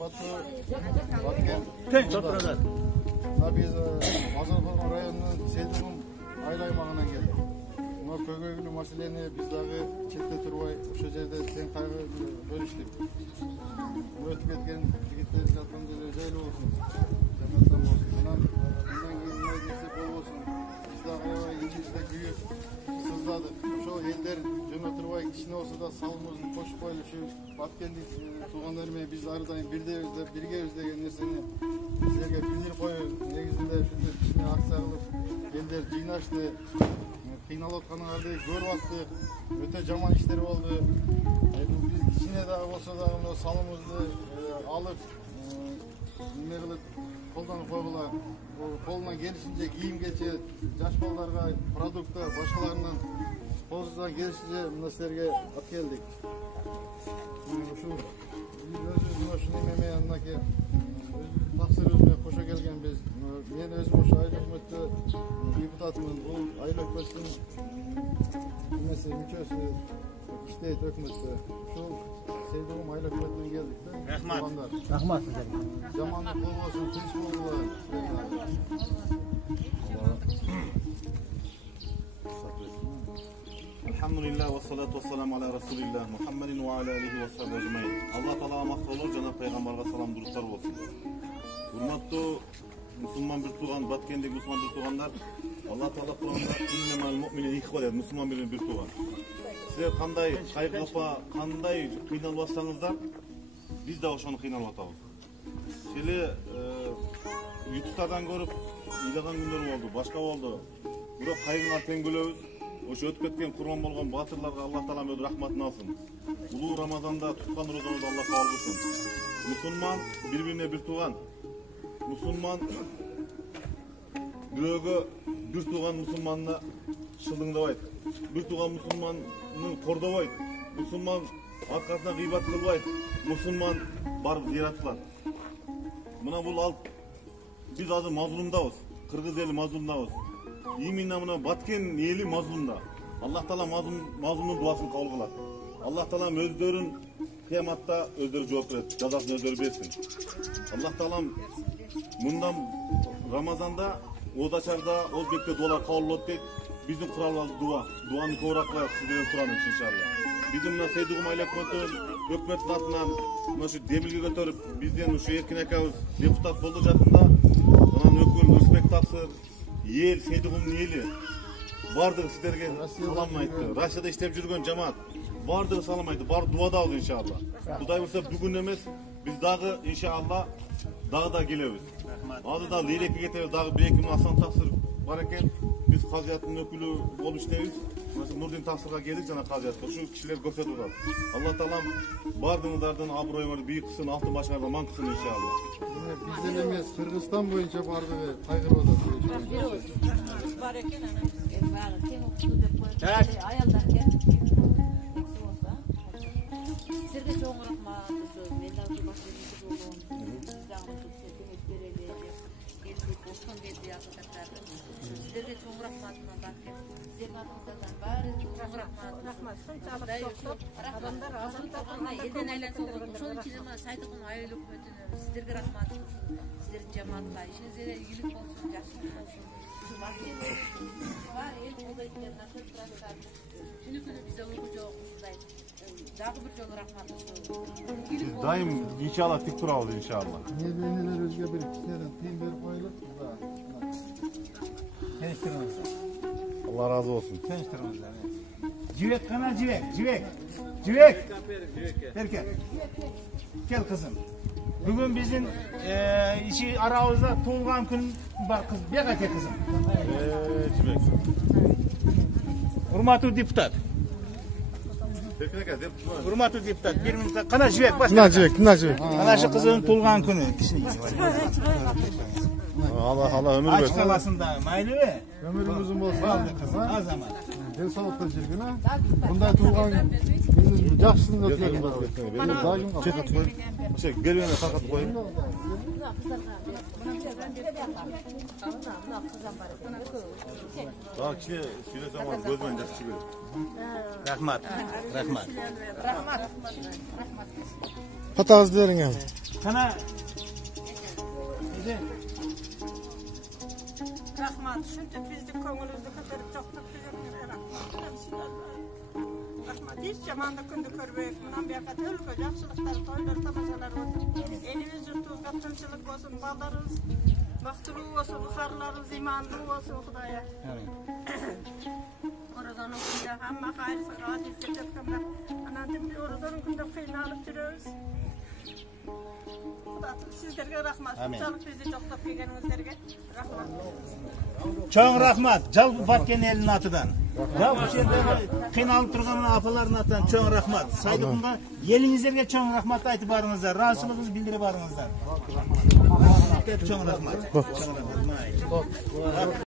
Biz Mazarkon rayonunun Seydugum ayыл аймағынан келдік. Мына көйгөйлүү маселени биз дагы четте турбай ошол жерде тең кайгы бөлүштүк. Өтүп кеткен жигиттер жаткан жерде жайлуу болсун. Жанаттан болсун. Мындан кийин эмне десек болбосун. Биз дагы аябай ичибизде күйүп сыздадык. Ошол элдер жөн отурбай кичине болсо да салымыбызды кошуп коелу. Ушу баткендик туугандар менен биз ар дайым биргебиз деген нерсени силерге билдирип коюу негизинде ушундай кичине акция кылып элдер жыйнашты. Кыйналып атканыңарды көрүп аттык. Өтө жаман иштер болду. Биз кичине дагы болсо дагы мына салымыбызды алып эме кылып колдонуп койгула. Колунан келишинче кийим кечет, жаш балдарга продукты башкаларынан колубуздан келишинче мына силерге алып келдик. Ушул ушул эме мынакей таксырыбыз кошо келгенбиз. Мен өзүм ошо айыл өкмөттө депутатмын. Бул айыл өкмөттүн эмеси мүчөсү иштейт өкмөттө. Ушул Seydugum айыл өкмөтүнөн келдик да. Рахмат. Рахмат силерге. Жамандык болбосун, тынч болгула. Elhamdülillah ve salatu ve selamu ala Resulillah Muhammedin ve ala alihi ve sahbihi ecmaîn. Allah Teala makbul Cenab-ı Peygamber'e selam duruşlar olsun. Hurmatlı Müslüman bir tuğan, Batkendeki Müslüman bir tuğanlar, Allah Teala Kur'an'da innemal mu'minin ihva der, Müslüman bir tuğan. Sizler kanday kaygıpa, kanday kıynalıbassanızlar, biz de oşonu kıynalıbatабыз. Şöyle YouTube'dan görüp iyilegan günlerim oldu, başka oldu. Burada kaygına tengülöbüz. Oşu ötüp ketken kurban bolgon batırlarga Allah Taala öz rahmatını alsın. Uluu Ramazanda tutkan rozamızı Allah kabul kılsın. Müslüman birbirine bir tuğan. Müslüman bürögö bir tuğan Müslümanına şıldıngdabайт. Bir tuğan Müslümanını kordobайт. Müslüman arkasına gıybat kılbayt. Müslüman barıp ziyaret kılar. Mına bul alt biz azı mazlumdabız. Kırgız eli mazlumdabız. Именно мына Баткен ели мазлумда. Аллах Таала мазлумдун дуасын кабыл кылат. Аллах Таала өздөрүн кыяматта өздөрү жооп берет, жазасын өздөрү берсин. Аллах Таала мындан Рамазанда Оозачарда, Озбекте дуалар кабыл болот дейт. Биздин куралыбыз дуа. Дуаны көбүрөөк кылайык сиздерден суранып иншалла. Биздин мына Seydugum айыл өкмөттүн атынан мына ушу дебилге көтөрүп, бизден ушу Эркин акабыз депутат болду жакында. Анан өкүл Өзбек тапсыр ел Seydugumдун эли бардыгы сиздерге салам айтты. Россияда иштеп жүргөн жамаат бардыгы салам айтты. Бар дуадабыз иншалла. Кудай буйрса бүгүн эмес, биз дагы иншалла дагы да келебиз. Азыр да Лейлекке кетебиз, дагы 1-2 миң асан тапсыр бар экен. Биз казыяттын өкүлү болуп иштейбиз. Нурдин тапсырга келдик жана казыятка. Ушул кишилер көрсөтүп атат. Алла Таалам бардыгыңыздардын аброюңарды бийик кылсын, алтын башыңарга ман кылсын иншалла. Бизден эмес, Кыргызстан боюнча бардыгы кайгырып атат. Бар экен анан багы тең окутуу деп коюп аялдар келип болсо силерге чоң рахмат. Ошо мен дагы башкачы болгом. Биз дагы кеңеш берели деп келип болсом деди азаттар. Силерге чоң рахмат мындан силердин атыңыздардан баары чоң рахмат. Рахмат. Адамдар элден айланса болот. Ошонун ичинде Seydugum айыл өкмөтүнө силерге рахмат. Силердин жамаатка ишиңизде ийгилик болсун, жакшылык болсун. Var el koldakiler nasıl transfer. Şimdi günü bize uygu yok. Dağ bir yol rahmat olsun. Daim inşallah tik turabız inşallah. Neler özge bir kişilerden teyim verip koyulur. Teniştiriniz. Allah razı olsun. Teniştiriniz. Civek kana civek. Civek. Erkek. Gel kızım. Bugün bizim işi aramızda tuğulgan gün var kız. Bir ake kızım. Civek. Hurmatlı deputat. Hurmatlı deputat. Bir minutda kana civek başla. Kına civek. Kana şu kızın tuğulgan günü. Allah ömür versin. Aç kalasında maylı mı? Ömürüm uzun olsun. Az zaman. El sağlıkta jirgin ha. Bunday tuğulgan gününüz jakşısını ötüyelim. Çekat koyun. Şey, gelin fakat koyun. Daha kişi söylesem var, gözmen jakşı çıkıyor. Rahmat. Fatağızı verin yani. Kana Rahmat, shuncha bizni ko'nglimizni ko'tarib joqtirib qo'yganlar rahmat. Hech jamoani kunda ko'rmaylik. Bundan buyoqqa to'liq yaxshiliklar, to'ylar, tomoshalar bo'lsin. Elimiz yurtimizga tinchlik bo'lsin, bolalarimiz baxtli bo'lsin, buxarlarimiz iymonli bo'lsin Xudoya. Oradan o'qiyda hamma xayr saodat yetkazganlar. Anandim oradan kunda qiynalib turamiz. Sizlarga rahmat. Shunchalik bizni joqtirib qo'yganingizlarga rahmat. Çoğun rahmat. Jalp Batken elinin atıdan. Ya bu şeyde kıynalıp durgan apaların atıdan çoğun rahmat. Saydıkında yelinizlerge çoğun rahmat aytıp barınızlar. Rahatsızlığınızı bildirip barınızlar. Çoğun rahmat. Çoğun rahmat.